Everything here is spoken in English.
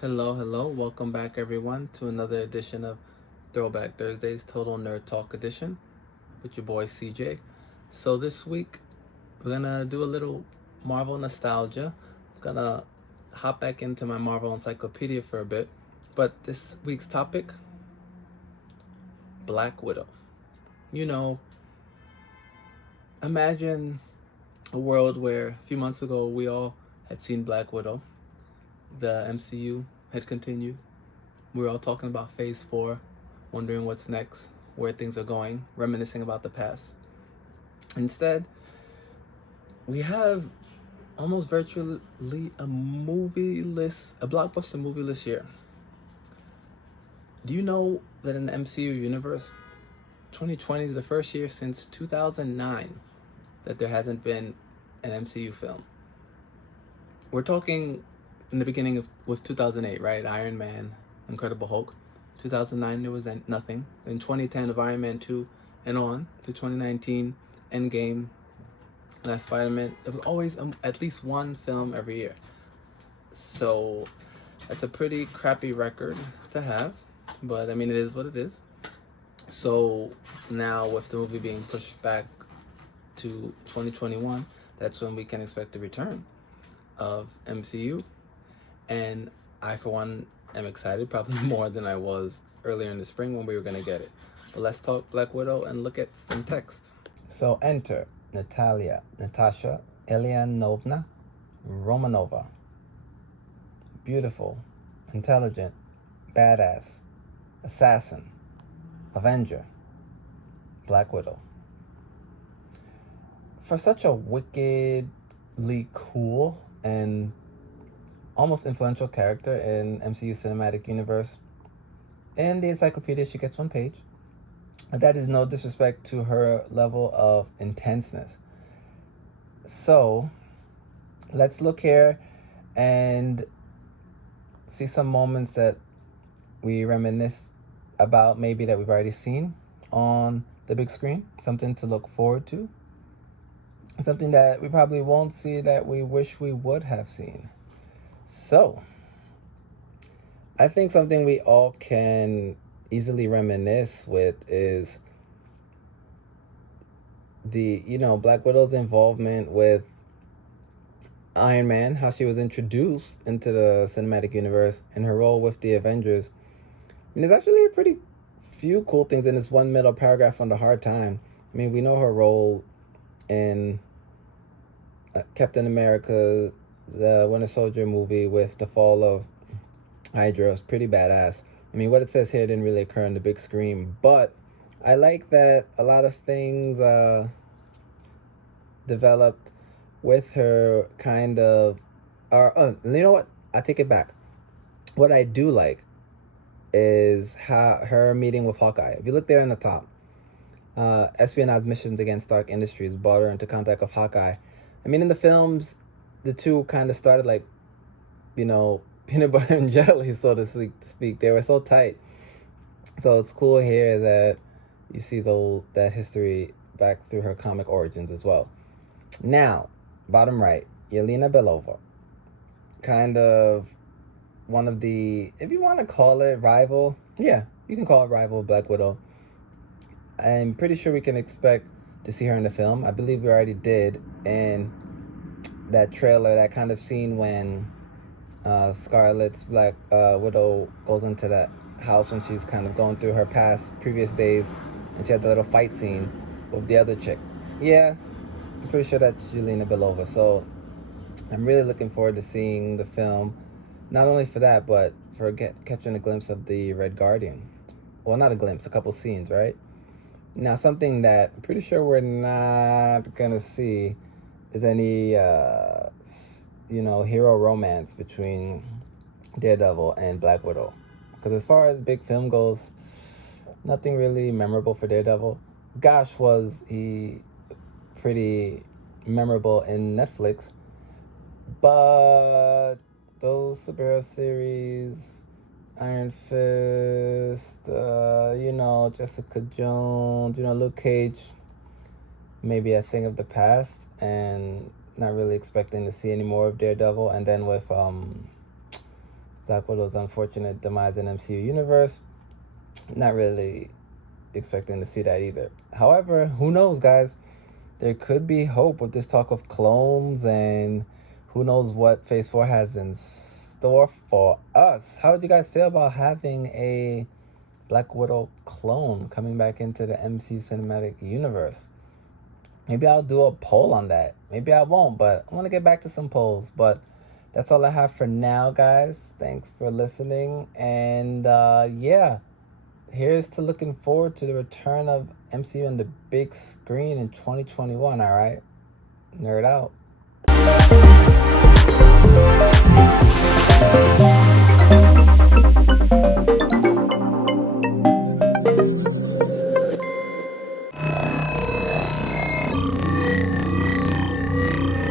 Hello. Welcome back, everyone, to another edition of Throwback Thursday's Total Nerd Talk Edition with your boy CJ. So, this week, we're gonna do a little Marvel nostalgia. I'm gonna hop back into my Marvel encyclopedia for a bit. But this week's topic, Black Widow. You know, imagine a world where a few months ago we all had seen Black Widow. The MCU had continued. We were all talking about Phase 4, wondering what's next, where things are going, reminiscing about the past. Instead, we have almost virtually a blockbuster movie list year. Do you know that in the MCU universe, 2020 is the first year since 2009 that there hasn't been an MCU film? We're talking in the beginning of with 2008, right? Iron Man, Incredible Hulk. 2009 there was nothing. In 2010 of Iron Man 2 and on to 2019 Endgame, Last Spider-Man. There was always at least one film every year. So that's a pretty crappy record to have, but I mean it is what it is. So now with the movie being pushed back to 2021, that's when we can expect the return of MCU. And I, for one, am excited, probably more than I was earlier in the spring when we were going to get it. But let's talk Black Widow and look at some text. So enter Natasha Elianovna Romanova. Beautiful, intelligent, badass, assassin, Avenger, Black Widow. For such a wickedly cool and almost influential character in MCU cinematic universe, in the encyclopedia she gets one page. That is no disrespect to her level of intenseness. So let's look here and see some moments that we reminisce about, maybe that we've already seen on the big screen, something to look forward to, something that we probably won't see that we wish we would have seen. So I think something we all can easily reminisce with is the, Black Widow's involvement with Iron Man, how she was introduced into the cinematic universe, and her role with the Avengers. I mean, there's actually a pretty few cool things in this one middle paragraph on the hard time. I mean, we know her role in Captain America, the Winter Soldier movie with the fall of Hydra is pretty badass. I mean, what it says here didn't really occur on the big screen, but I like that a lot of things developed with her kind of, you know what? I take it back. What I do like is how her meeting with Hawkeye. If you look there in the top, espionage missions against Stark Industries brought her into contact with Hawkeye. I mean, in the films, the two kind of started like, peanut butter and jelly, so to speak. They were so tight. So it's cool here that you see that history back through her comic origins as well. Now, bottom right, Yelena Belova. Kind of one of the, if you want to call it rival, yeah, you can call it rival Black Widow. I'm pretty sure we can expect to see her in the film. I believe we already did in that trailer, that kind of scene when Scarlett's Black Widow goes into that house when she's kind of going through her previous days, and she had the little fight scene with the other chick. Yeah, I'm pretty sure that's Yelena Belova. So I'm really looking forward to seeing the film, not only for that, but for catching a glimpse of the Red Guardian. Well, not a glimpse, a couple scenes, right? Now, something that I'm pretty sure we're not gonna see is any hero romance between Daredevil and Black Widow. Because as far as big film goes, nothing really memorable for Daredevil. Gosh, was he pretty memorable in Netflix. But those superhero series, Iron Fist, Jessica Jones, Luke Cage, maybe a thing of the past, and not really expecting to see any more of Daredevil. And then with Black Widow's unfortunate demise in MCU universe. Not really expecting to see that either. However, who knows, guys? There could be hope with this talk of clones, and who knows what Phase 4 has in store for us. How would you guys feel about having a Black Widow clone coming back into the MCU cinematic universe? Maybe I'll do a poll on that. Maybe I won't, but I want to get back to some polls. But that's all I have for now, guys. Thanks for listening. And yeah, here's to looking forward to the return of MCU on the big screen in 2021, all right? Nerd out.